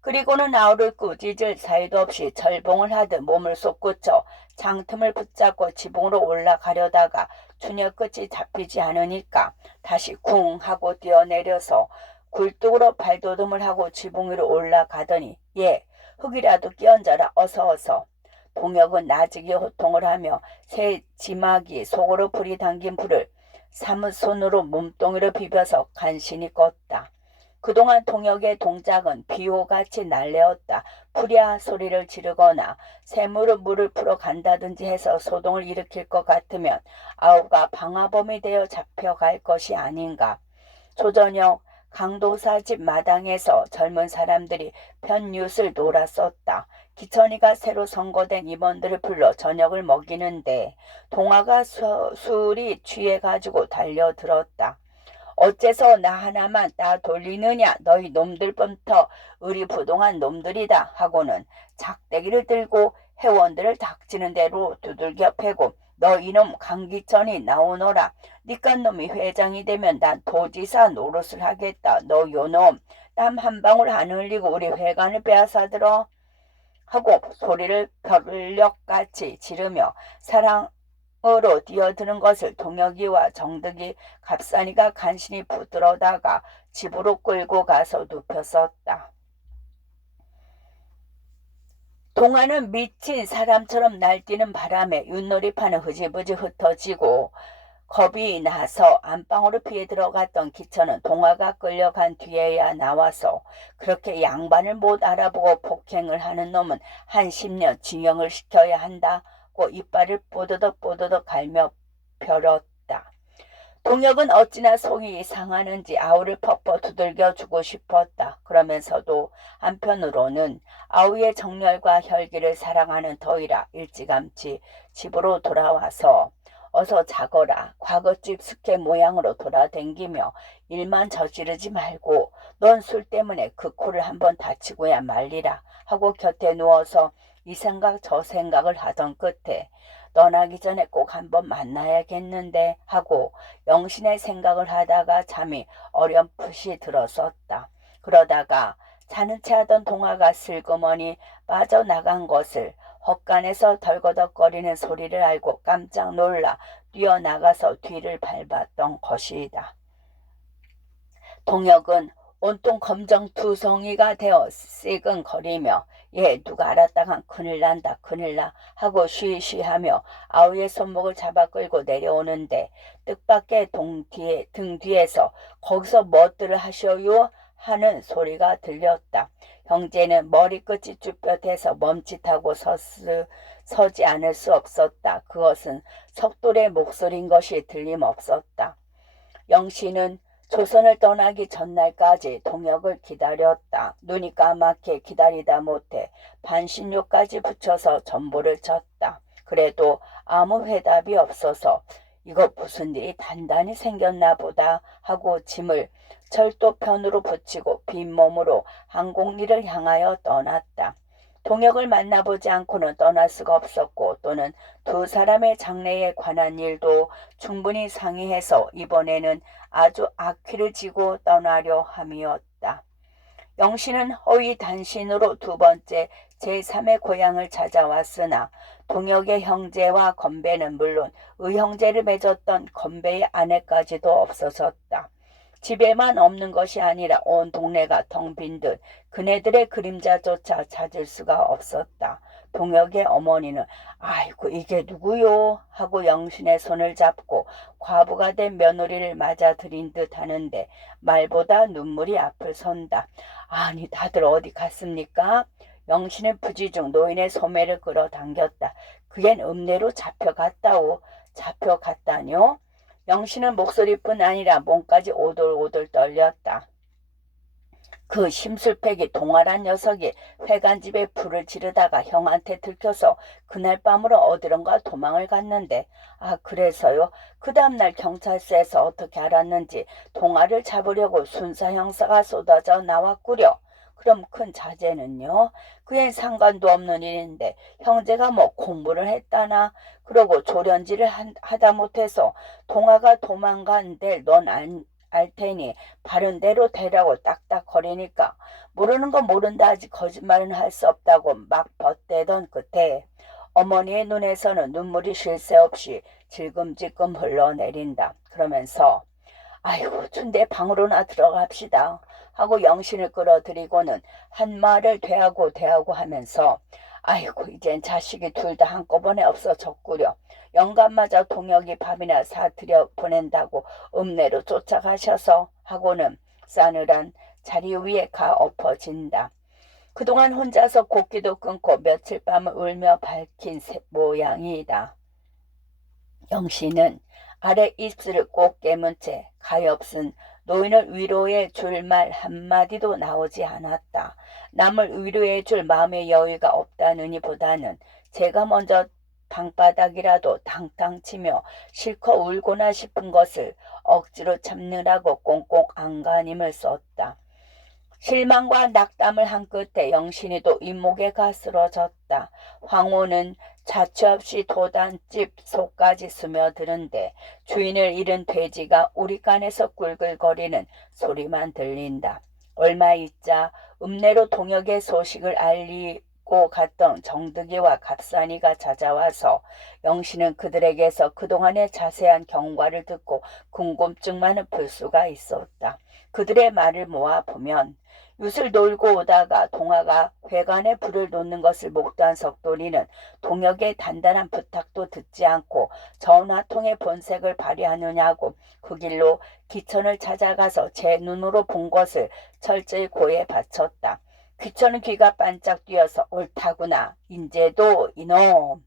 그리고는 아우를 꾸짖을 사이도 없이 철봉을 하듯 몸을 솟구쳐 장틈을 붙잡고 지붕으로 올라가려다가 추녀 끝이 잡히지 않으니까 다시 쿵 하고 뛰어내려서 굴뚝으로 발돋움을 하고 지붕 위로 올라가더니 예, 흙이라도 끼얹어라 어서. 동혁은 나직이 호통을 하며 새 지막이 속으로 불이 당긴 불을 사뭇 손으로 몸뚱이로 비벼서 간신히 껐다. 그동안 동혁의 동작은 비호같이 날래었다. 풀야 소리를 지르거나 샘으로 물을 풀어 간다든지 해서 소동을 일으킬 것 같으면 아우가 방화범이 되어 잡혀갈 것이 아닌가. 조저녁 강도사 집 마당에서 젊은 사람들이 편윷을 놀았었다. 기천이가 새로 선거된 임원들을 불러 저녁을 먹이는데 동화가 술이 취해가지고 달려들었다. 어째서 나 하나만 따 돌리느냐 너희 놈들부터 의리부동한 놈들이다 하고는 작대기를 들고 회원들을 닥치는 대로 두들겨 패고 너 이놈 강기천이 나오너라. 니깟 놈이 회장이 되면 난 도지사 노릇을 하겠다. 너 요놈 땀 한 방울 안 흘리고 우리 회관을 빼앗아들어 하고 소리를 벼를력같이 지르며 사랑으로 뛰어드는 것을 동혁이와 정득이 갑산이가 간신히 붙들어다가 집으로 끌고 가서 눕혔었다. 동화는 미친 사람처럼 날뛰는 바람에 윷놀이판은 흐지부지 흩어지고 겁이 나서 안방으로 피해 들어갔던 기천은 동화가 끌려간 뒤에야 나와서 그렇게 양반을 못 알아보고 폭행을 하는 놈은 한 10년 징역을 시켜야 한다고 이빨을 뽀드덕 갈며 벼렸다. 동혁은 어찌나 속이 상하는지 아우를 퍽퍽 두들겨주고 싶었다. 그러면서도 한편으로는 아우의 정열과 혈기를 사랑하는 터이라 일찌감치 집으로 돌아와서 어서 자거라. 과거집 숙회 모양으로 돌아댕기며 일만 저지르지 말고 넌 술 때문에 그 코를 한번 다치고야 말리라 하고 곁에 누워서 이 생각 저 생각을 하던 끝에 떠나기 전에 꼭 한번 만나야겠는데 하고 영신의 생각을 하다가 잠이 어렴풋이 들었었다. 그러다가 자는 채 하던 동화가 슬그머니 빠져나간 것을 헛간에서 덜거덕거리는 소리를 알고 깜짝 놀라 뛰어나가서 뒤를 밟았던 것이다. 동혁은 온통 검정투성이가 되어 쓰근거리며 얘 누가 알았다간 큰일 난다 하고 쉬쉬하며 아우의 손목을 잡아 끌고 내려오는데 뜻밖의 등 뒤에서 거기서 뭣들을 하셔요 하는 소리가 들렸다. 형제는 머리끝이 쭈뼛해서 멈칫하고 서지 않을 수 없었다. 그것은 석돌의 목소리인 것이 틀림없었다. 영신은 조선을 떠나기 전날까지 동혁을 기다렸다. 눈이 까맣게 기다리다 못해 반신욕까지 붙여서 전보를 쳤다. 그래도 아무 회답이 없어서 이거 무슨 일이 단단히 생겼나 보다 하고 짐을 철도편으로 붙이고 빈몸으로 항공리를 향하여 떠났다. 동혁을 만나보지 않고는 떠날 수가 없었고 또는 두 사람의 장래에 관한 일도 충분히 상의해서 이번에는 아주 악휘를 지고 떠나려 함이었다. 영신은 허위 단신으로 두 번째 제3의 고향을 찾아왔으나 동혁의 형제와 건배는 물론 의형제를 맺었던 건배의 아내까지도 없어졌다. 집에만 없는 것이 아니라 온 동네가 텅 빈 듯 그네들의 그림자조차 찾을 수가 없었다. 동혁의 어머니는 아이고 이게 누구요? 하고 영신의 손을 잡고 과부가 된 며느리를 맞아들인 듯 하는데 말보다 눈물이 앞을 선다. 아니 다들 어디 갔습니까? 영신은 부지중 노인의 소매를 끌어당겼다. 그겐 읍내로 잡혀갔다오. 잡혀갔다뇨? 영신은 목소리뿐 아니라 몸까지 오돌오돌 떨렸다. 그 심술패기 동아란 녀석이 회관집에 불을 지르다가 형한테 들켜서 그날 밤으로 어디론가 도망을 갔는데 아 그래서요? 그 다음날 경찰서에서 어떻게 알았는지 동아를 잡으려고 순사 형사가 쏟아져 나왔구려. 그럼 큰 자제는요? 그엔 상관도 없는 일인데 형제가 뭐 공부를 했다나 그러고 조련지를 하다 못해서 동아가 도망간 데를 넌 알 테니 바른 대로 되라고 딱딱거리니까 모르는 거 모른다 하지 거짓말은 할 수 없다고 막 벗대던 끝에 어머니의 눈에서는 눈물이 쉴 새 없이 질끔질끔 흘러내린다. 그러면서 아이고 춘대 방으로나 들어갑시다 하고 영신을 끌어들이고는 한 말을 대하고 하면서 아이고 이젠 자식이 둘 다 한꺼번에 없어졌구려. 영감마저 동혁이 밥이나 사들여 보낸다고 읍내로 쫓아가셔서 하고는 싸늘한 자리 위에 가 엎어진다. 그동안 혼자서 곡기도 끊고 며칠 밤을 울며 밝힌 모양이다. 영신은 아래 입술을 꼭 깨문 채 가엾은 노인을 위로해 줄 말 한마디도 나오지 않았다. 남을 위로해 줄 마음의 여유가 없다느니보다는 제가 먼저 방바닥이라도 탕탕 치며 실컷 울고나 싶은 것을 억지로 참느라고 꽁꽁 안간힘을 썼다. 실망과 낙담을 한 끝에 영신이도 윗목에가 쓰러졌다. 황호는 자취 없이 도단집 속까지 스며드는데 주인을 잃은 돼지가 우리간에서 꿀꿀거리는 소리만 들린다. 얼마 있자 읍내로 동혁의 소식을 알리고 갔던 정득이와 갑산이가 찾아와서 영신은 그들에게서 그동안의 자세한 경과를 듣고 궁금증만은 풀 수가 있었다. 그들의 말을 모아보면 윷을 놀고 오다가 동아가 회관에 불을 놓는 것을 목도한 석돌이는 동혁의 단단한 부탁도 듣지 않고 전화통의 본색을 발휘하느냐고 그 길로 기천을 찾아가서 제 눈으로 본 것을 철저히 고해 바쳤다. 기천은 귀가 반짝 뛰어서 옳다구나. 인제도 이놈.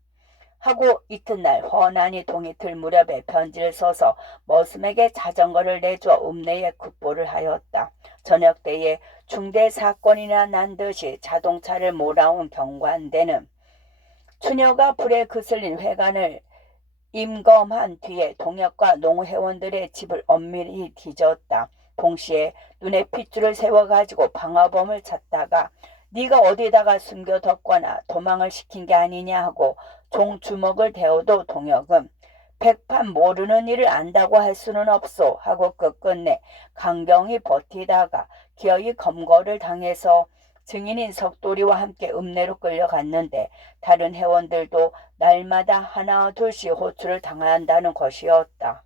하고 이튿날 허난이 동이 들 무렵에 편지를 써서 머슴에게 자전거를 내줘 읍내에 급보를 하였다. 저녁 때에 중대 사건이나 난 듯이 자동차를 몰아온 경관대는 추녀가 불에 그슬린 회관을 임검한 뒤에 동혁과 농회원들의 집을 엄밀히 뒤졌다. 동시에 눈에 핏줄을 세워가지고 방화범을 찾다가 네가 어디다가 숨겨뒀거나 도망을 시킨 게 아니냐 하고 종주먹을 대어도 동혁은 백판 모르는 일을 안다고 할 수는 없소 하고 끝끝내 강경히 버티다가 기어이 검거를 당해서 증인인 석돌이와 함께 읍내로 끌려갔는데 다른 회원들도 날마다 하나 둘씩 호출을 당한다는 것이었다.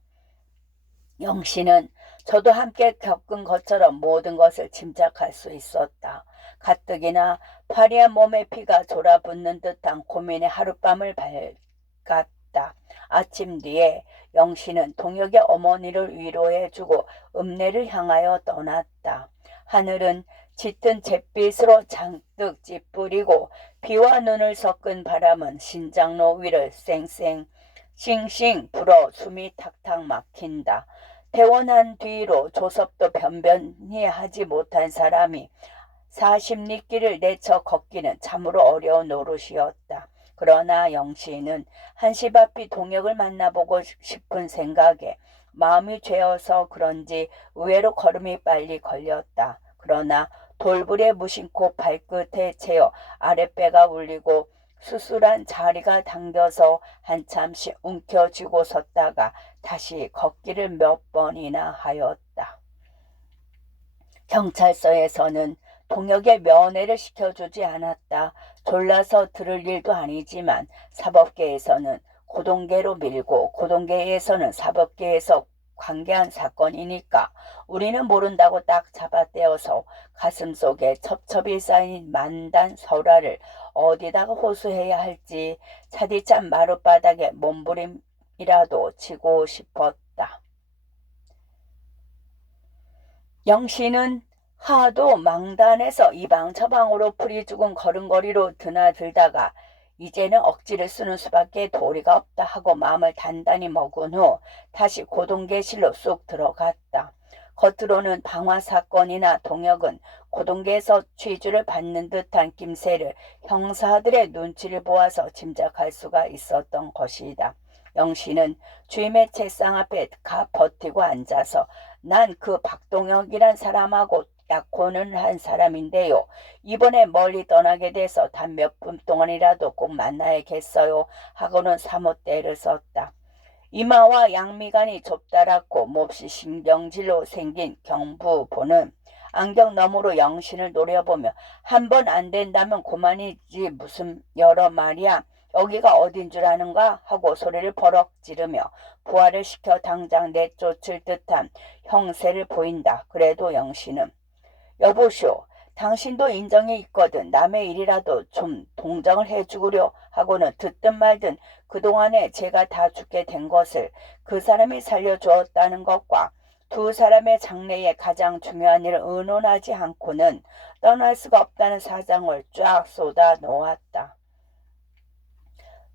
영신은 저도 함께 겪은 것처럼 모든 것을 짐작할 수 있었다. 가뜩이나 파리한 몸에 피가 졸아붙는 듯한 고민의 하룻밤을 밝았다. 아침 뒤에 영신은 동혁의 어머니를 위로해주고 읍내를 향하여 떠났다. 하늘은 짙은 잿빛으로 잔뜩 찌푸리고 비와 눈을 섞은 바람은 신장로 위를 쌩쌩 싱싱 불어 숨이 탁탁 막힌다. 퇴원한 뒤로 조섭도 변변히 하지 못한 사람이 40리길을 내쳐 걷기는 참으로 어려운 노릇이었다. 그러나 영신은 한시 앞이 동혁을 만나보고 싶은 생각에 마음이 죄어서 그런지 의외로 걸음이 빨리 걸렸다. 그러나 돌불에 무심코 발끝에 채여 아랫배가 울리고 수술한 자리가 당겨서 한참씩 움켜쥐고 섰다가 다시 걷기를 몇 번이나 하였다. 경찰서에서는 동혁의 면회를 시켜주지 않았다. 졸라서 들을 일도 아니지만 사법계에서는 고동계로 밀고 고동계에서는 사법계에서 관계한 사건이니까 우리는 모른다고 딱 잡아떼어서 가슴속에 첩첩이 쌓인 만단 설화를 어디다가 호소해야 할지 차디찬 마룻바닥에 몸부림이라도 치고 싶었다. 영신은 하도 망단에서 이방 저방으로 풀이 죽은 걸음걸이로 드나들다가 이제는 억지를 쓰는 수밖에 도리가 없다 하고 마음을 단단히 먹은 후 다시 고동계실로 쑥 들어갔다. 겉으로는 방화 사건이나 동혁은 고동계에서 취주를 받는 듯한 낌새를 형사들의 눈치를 보아서 짐작할 수가 있었던 것이다. 영신은 주임의 책상 앞에 가 버티고 앉아서 난 그 박동혁이란 사람하고 약혼은 한 사람인데요. 이번에 멀리 떠나게 돼서 단 몇 분 동안이라도 꼭 만나야겠어요 하고는 사뭇대를 썼다. 이마와 양미간이 좁다랗고 몹시 신경질로 생긴 경부보는 안경 너머로 영신을 노려보며 한 번 안 된다면 그만이지 무슨 여러 말이야. 여기가 어딘 줄 아는가 하고 소리를 버럭 지르며 부하를 시켜 당장 내쫓을 듯한 형세를 보인다. 그래도 영신은 여보쇼, 당신도 인정이 있거든. 남의 일이라도 좀 동정을 해주구려 하고는 듣든 말든 그동안에 제가 다 죽게 된 것을 그 사람이 살려주었다는 것과 두 사람의 장래에 가장 중요한 일을 의논하지 않고는 떠날 수가 없다는 사정을 쫙 쏟아 놓았다.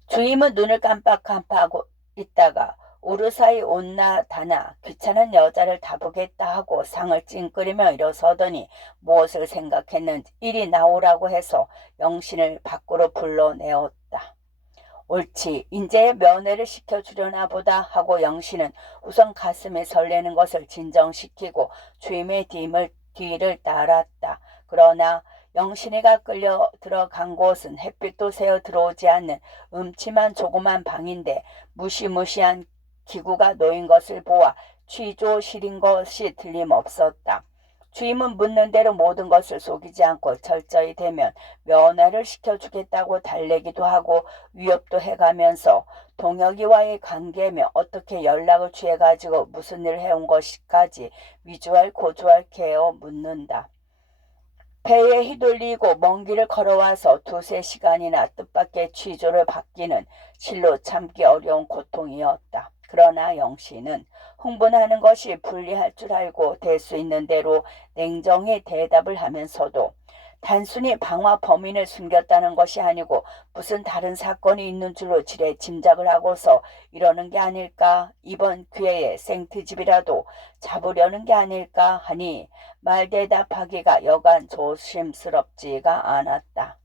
주임은 눈을 깜빡깜빡하고 있다가 우르사이 온나다나 귀찮은 여자를 다보겠다 하고 상을 찡그리며 일어서더니 무엇을 생각했는지 이리 나오라고 해서 영신을 밖으로 불러내었다. 옳지, 인제 면회를 시켜주려나 보다 하고 영신은 우선 가슴에 설레는 것을 진정시키고 주임의 뒤를 따랐다. 그러나 영신이가 끌려 들어간 곳은 햇빛도 새어 들어오지 않는 음침한 조그만 방인데 무시무시한 기구가 놓인 것을 보아 취조실인 것이 틀림없었다. 주임은 묻는 대로 모든 것을 속이지 않고 철저히 되면 면회를 시켜주겠다고 달래기도 하고 위협도 해가면서 동혁이와의 관계며 어떻게 연락을 취해가지고 무슨 일을 해온 것까지 위주할 고주할 개어 묻는다. 배에 휘둘리고 먼 길을 걸어와서 두세 시간이나 뜻밖의 취조를 받기는 실로 참기 어려운 고통이었다. 그러나 영신은 흥분하는 것이 불리할 줄 알고 될 수 있는 대로 냉정히 대답을 하면서도 단순히 방화 범인을 숨겼다는 것이 아니고 무슨 다른 사건이 있는 줄로 지레 짐작을 하고서 이러는 게 아닐까, 이번 기회에 생트집이라도 잡으려는 게 아닐까 하니 말대답하기가 여간 조심스럽지가 않았다.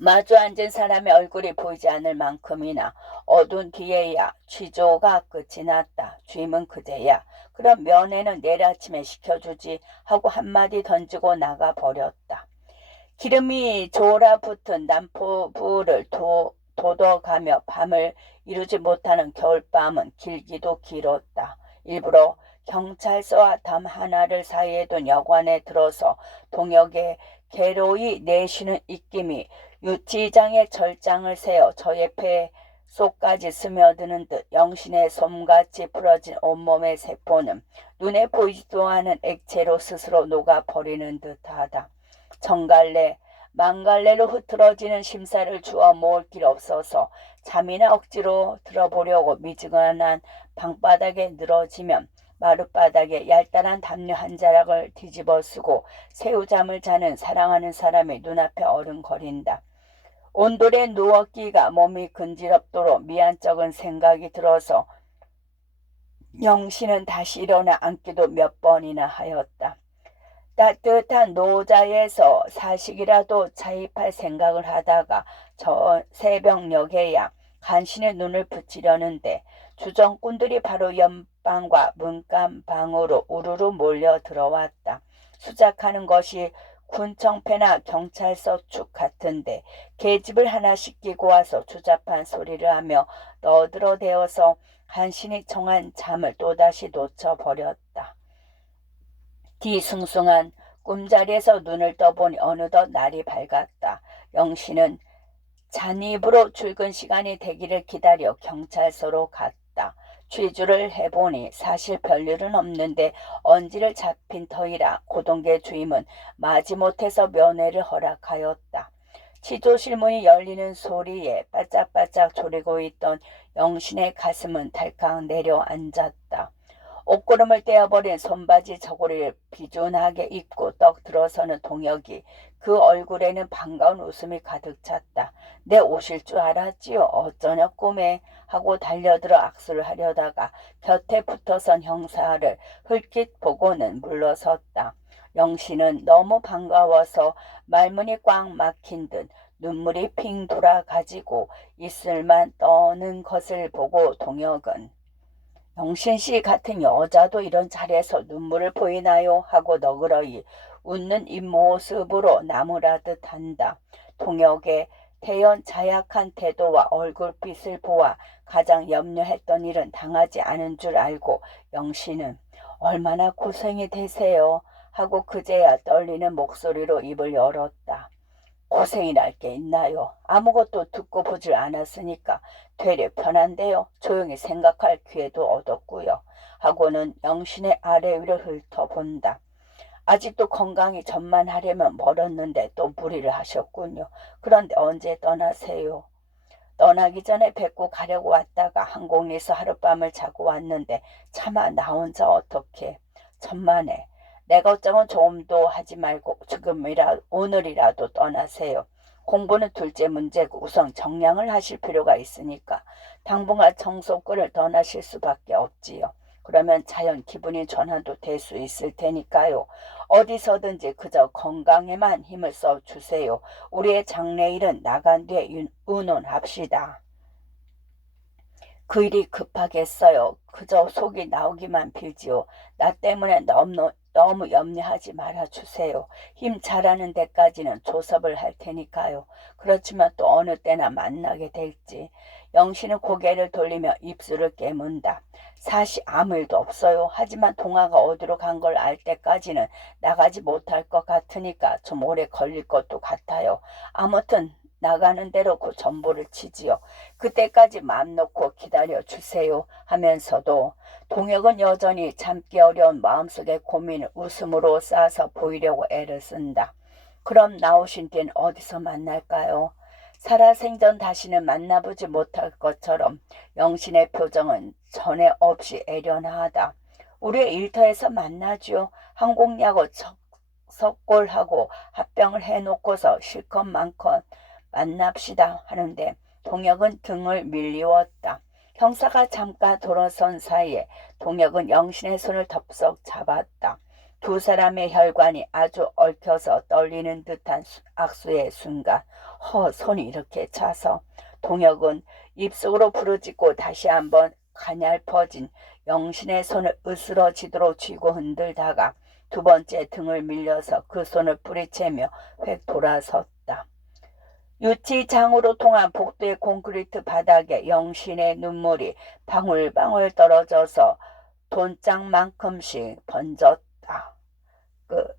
마주 앉은 사람의 얼굴이 보이지 않을 만큼이나 어두운 뒤에야 취조가 끝이 났다. 주임은 그제야 그럼 면회는 내일 아침에 시켜주지 하고 한마디 던지고 나가버렸다. 기름이 졸아붙은 난포불을 돋워가며 밤을 이루지 못하는 겨울밤은 길기도 길었다. 일부러 경찰서와 담 하나를 사이에 둔 여관에 들어서 동혁의 괴로이 내쉬는 입김이 유치장의 절장을 세어 저의 폐 속까지 스며드는 듯 영신의 솜같이 풀어진 온몸의 세포는 눈에 보이지도 않은 액체로 스스로 녹아버리는 듯하다. 정갈래 망갈래로 흐트러지는 심사를 주어 모을 길 없어서 잠이나 억지로 들어보려고 미지근한 방바닥에 늘어지면 마룻바닥에 얄짤한 담요 한 자락을 뒤집어 쓰고 새우잠을 자는 사랑하는 사람의 눈앞에 어른거린다. 온돌에 누웠기가 몸이 근지럽도록 미안쩍은 생각이 들어서 영신은 다시 일어나 앉기도 몇 번이나 하였다. 따뜻한 노자에서 사식이라도 차입할 생각을 하다가 저 새벽녘에야 간신히 눈을 붙이려는데 주정꾼들이 바로 옆방과 문간방으로 우르르 몰려 들어왔다. 수작하는 것이 군청패나 경찰서 축 같은데 계집을 하나씩 끼고 와서 주잡한 소리를 하며 너드러대어서 간신히 청한 잠을 또다시 놓쳐버렸다. 뒤숭숭한 꿈자리에서 눈을 떠보니 어느덧 날이 밝았다. 영신은 잔입으로 출근 시간이 되기를 기다려 경찰서로 갔다. 취주를 해보니 사실 별일은 없는데 언지를 잡힌 터이라 고동계 주임은 마지못해서 면회를 허락하였다. 취조실 문이 열리는 소리에 바짝바짝 졸이고 있던 영신의 가슴은 달칵 내려앉았다. 옷구름을 떼어버린 손바지 저고리를 비준하게 입고 떡 들어서는 동혁이 그 얼굴에는 반가운 웃음이 가득 찼다. 내 오실 줄 알았지요. 어쩌냐 꿈에 하고 달려들어 악수를 하려다가 곁에 붙어선 형사를 흘낏 보고는 물러섰다. 영신은 너무 반가워서 말문이 꽉 막힌 듯 눈물이 핑 돌아가지고 입술만 떠는 것을 보고 동혁은 영신씨 같은 여자도 이런 자리에서 눈물을 보이나요? 하고 너그러이 웃는 입모습으로 나무라듯 한다. 동혁의 태연 자약한 태도와 얼굴빛을 보아 가장 염려했던 일은 당하지 않은 줄 알고 영신은 얼마나 고생이 되세요? 하고 그제야 떨리는 목소리로 입을 열었다. 고생이랄 게 있나요? 아무것도 듣고 보질 않았으니까 되레 편한데요. 조용히 생각할 기회도 얻었고요. 하고는 영신의 아래 위를 훑어본다. 아직도 건강이 전만하려면 멀었는데 또 무리를 하셨군요. 그런데 언제 떠나세요? 떠나기 전에 뵙고 가려고 왔다가 항공에서 하룻밤을 자고 왔는데 차마 나 혼자 어떻게. 천만에 내 걱정은 좀도 하지 말고 오늘이라도 떠나세요. 공부는 둘째 문제고 우선 정량을 하실 필요가 있으니까 당분간 청소꾼을 떠나실 수밖에 없지요. 그러면 자연 기분이 전환도 될 수 있을 테니까요. 어디서든지 그저 건강에만 힘을 써 주세요. 우리의 장래일은 나간 뒤에 의논합시다. 그 일이 급하겠어요. 그저 속이 나오기만 빌지요. 나 때문에 너무 염려하지 말아주세요. 힘 잘하는 데까지는 조섭을 할 테니까요. 그렇지만 또 어느 때나 만나게 될지. 영신은 고개를 돌리며 입술을 깨문다. 사실 아무 일도 없어요. 하지만 동화가 어디로 간 걸 알 때까지는 나가지 못할 것 같으니까 좀 오래 걸릴 것도 같아요. 아무튼 나가는 대로 그 전보를 치지요. 그때까지 맘 놓고 기다려 주세요 하면서도 동혁은 여전히 참기 어려운 마음속의 고민을 웃음으로 싸서 보이려고 애를 쓴다. 그럼 나오신 뒤엔 어디서 만날까요? 살아생전 다시는 만나보지 못할 것처럼 영신의 표정은 전에 없이 애련하다. 우리 일터에서 만나죠. 항공야구 석골하고 합병을 해놓고서 실컷 많건 만납시다 하는데 동혁은 등을 밀리웠다. 형사가 잠깐 돌아선 사이에 동혁은 영신의 손을 덥석 잡았다. 두 사람의 혈관이 아주 얽혀서 떨리는 듯한 악수의 순간 손이 이렇게 차서 동혁은 입속으로 부르짖고 다시 한번 가냘퍼진 영신의 손을 으스러지도록 쥐고 흔들다가 두 번째 등을 밀려서 그 손을 뿌리채며 획 돌아섰다. 유치장으로 통한 복도의 콘크리트 바닥에 영신의 눈물이 방울방울 떨어져서 돈장만큼씩 번졌다. 끝.